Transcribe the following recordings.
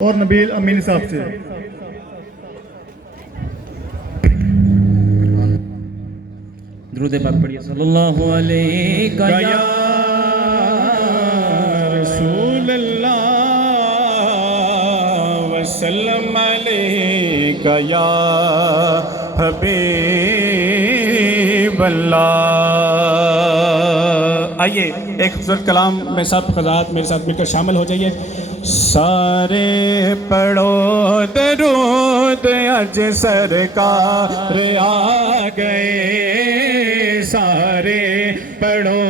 और नबील अमीन साहब से दुरूद पाक पढ़िए सल्लल्लाहु अलैहि या रसूल अल्लाह वसल्लम अलैका या हबीब अल्लाह। आइए एक खूबसूरत कलाम में सब हज़रात मेरे साथ मिलकर शामिल हो जाइए। सारे पढ़ो दरूद अज सरकार आ गए, सारे पढ़ो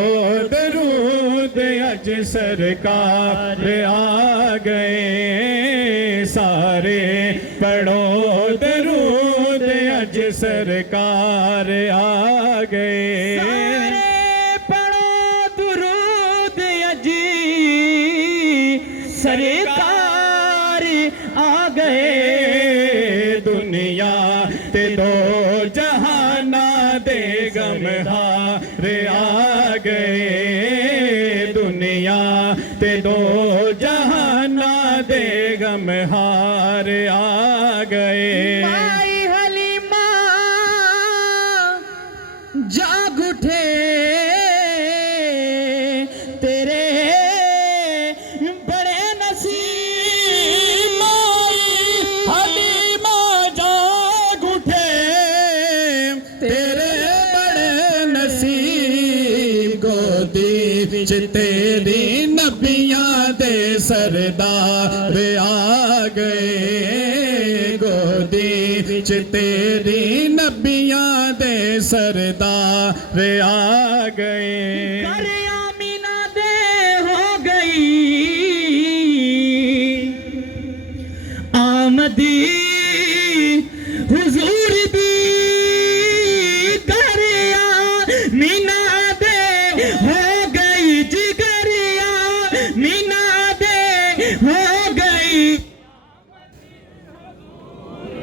दरूद अज सरकार आ गए, सारे पढ़ो दरूद अज सरकार आ गए। सरकार आ गए, दुनिया ते दो जहाना दे गमहार आ गए, दुनिया ते दो जहाना दे गमहार आ गए। माई हलीमा जाग उठे, तेरे तेरी नबियां दे सरदार आ गए, गोदी च तेरी नबियां दे सरदार आ गए। आमीना दे हो गई आमदी हुजूर दी, करिया मीना दे हो गई जिगरिया, मीना दे हो गई